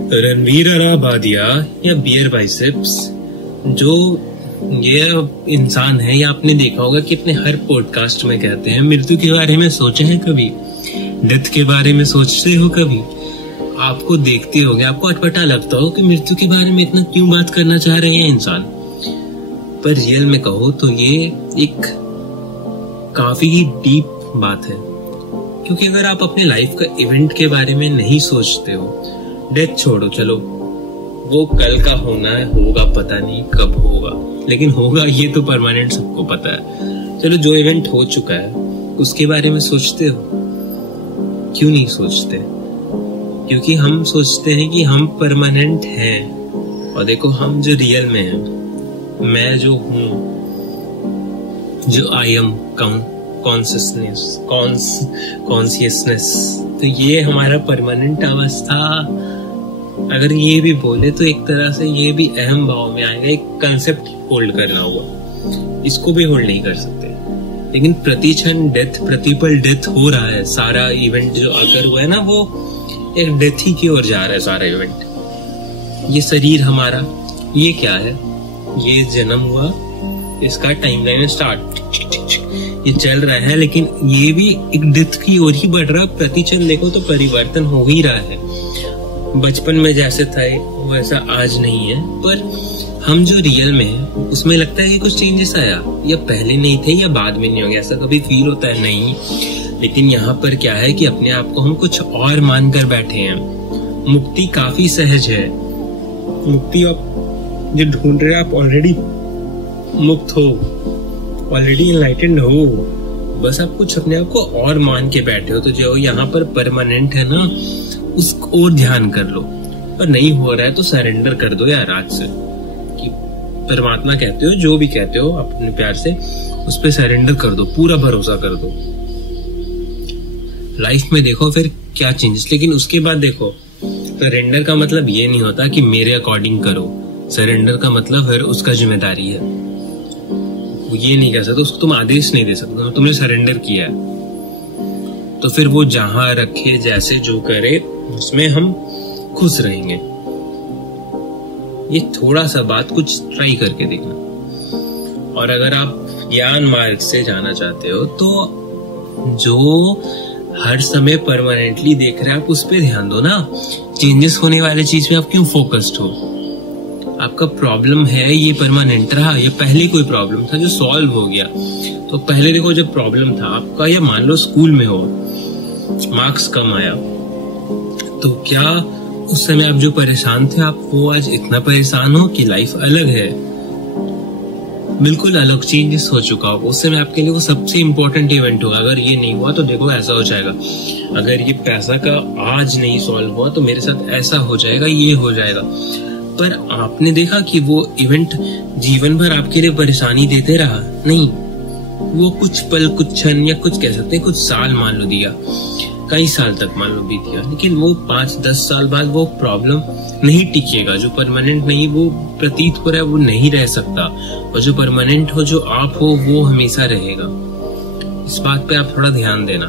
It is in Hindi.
रणवीर अराबादिया या बियर बाइसेप्स, जो ये इंसान है, या आपने देखा होगा कि अपने हर पॉडकास्ट में कहते हैं मृत्यु के बारे में सोचे हैं कभी, डेथ के बारे में सोचते हो कभी? आपको देखते होगे, आपको अटपटा लगता हो कि मृत्यु के बारे में इतना क्यों बात करना चाह रहे हैं इंसान। पर रियल में कहो तो ये एक काफी ही डीप बात है, क्योंकि अगर आप अपने लाइफ का इवेंट के बारे में नहीं सोचते हो, डेथ छोड़ो, चलो वो कल का होना है, होगा पता नहीं कब होगा, लेकिन होगा ये तो परमानेंट सबको पता है। चलो जो इवेंट हो चुका है उसके बारे में सोचते हो? क्यों नहीं सोचते? क्योंकि हम सोचते हैं कि हम परमानेंट हैं। और देखो, हम जो रियल में हैं, मैं जो हूँ, जो आई एम कॉन्शियसनेस, तो ये हमारा परमानेंट अवस्था, अगर ये भी बोले तो एक तरह से ये भी अहम भाव में आएगा। एक कंसेप्ट होल्ड करना होगा, इसको भी होल्ड नहीं कर सकते। लेकिन प्रति क्षण डेथ, प्रतिपल डेथ हो रहा है। सारा इवेंट जो आकर हुआ है ना, वो एक डेथ ही की ओर जा रहा है सारा इवेंट। ये शरीर हमारा, ये क्या है? ये जन्म हुआ, इसका टाइमलाइन स्टार्ट, ये चल रहा है, लेकिन ये भी एक डेथ की ओर ही बढ़ रहा है। प्रति क्षण देखो तो परिवर्तन हो ही रहा है। बचपन में जैसे था वैसा आज नहीं है, पर हम जो रियल में है उसमें लगता है कि कुछ चेंजेस आया, या पहले नहीं थे या बाद में नहीं हो गया, ऐसा कभी फील होता है? नहीं। लेकिन यहाँ पर क्या है कि अपने आप को हम कुछ और मानकर बैठे हैं। मुक्ति काफी सहज है। मुक्ति आप जो ढूंढ रहे हैं, आप ऑलरेडी मुक्त हो, ऑलरेडी एनलाइटेंड हो, बस आप कुछ अपने आप को और मान के बैठे हो। तो जो यहाँ पर परमानेंट है ना, उस ओर ध्यान कर लो। पर नहीं हो रहा है तो सरेंडर कर दो यार आज से, कि परमात्मा कहते हो, जो भी कहते हो अपने प्यार से, उस पर सरेंडर कर दो, पूरा भरोसा कर दो। लाइफ में देखो फिर क्या चेंजेस। लेकिन उसके बाद देखो, सरेंडर का मतलब ये नहीं होता कि मेरे अकॉर्डिंग करो। सरेंडर का मतलब फिर उसका जिम्मेदारी है। वो ये नहीं कर सकता, उसको तुम आदेश नहीं दे सकते, तुमने सरेंडर किया है तो फिर वो जहां रखे, जैसे जो करे, उसमें हम खुश रहेंगे। ये थोड़ा सा बात कुछ ट्राई करके देखना। और अगर आप ज्ञान मार्ग से जाना चाहते हो तो जो हर समय परमानेंटली देख रहे हैं, आप उस पर ध्यान दो ना। चेंजेस होने वाले चीज पे आप क्यों फोकस्ड हो? आपका प्रॉब्लम है, ये परमानेंट रहा, या पहले कोई प्रॉब्लम था जो सॉल्व हो गया? तो पहले देखो, जब प्रॉब्लम था आपका, या मान लो स्कूल में हो, मार्क्स कम आया, तो क्या उस समय आप जो परेशान थे, आप वो आज इतना परेशान हो कि लाइफ अलग है, बिल्कुल अलग चेंजेस हो चुका हो? उस समय आपके लिए वो सबसे इंपॉर्टेंट इवेंट होगा। अगर ये नहीं हुआ तो देखो ऐसा हो जाएगा, अगर ये पैसा का आज नहीं सॉल्व हुआ तो मेरे साथ ऐसा हो जाएगा, ये हो जाएगा। पर आपने देखा कि वो इवेंट जीवन भर आपके लिए परेशानी देते रहा? नहीं, वो कुछ पल, कुछ क्षण, या कुछ कह सकते हैं कुछ साल मान लो दिया, कई साल तक मान लो बीत गया, लेकिन वो 5-10 साल बाद वो प्रॉब्लम नहीं टिकेगा। जो परमानेंट नहीं, वो प्रतीत हो रहा है, वो नहीं रह सकता। और जो परमानेंट हो, जो आप हो, वो हमेशा रहेगा। इस बात पे आप थोड़ा ध्यान देना।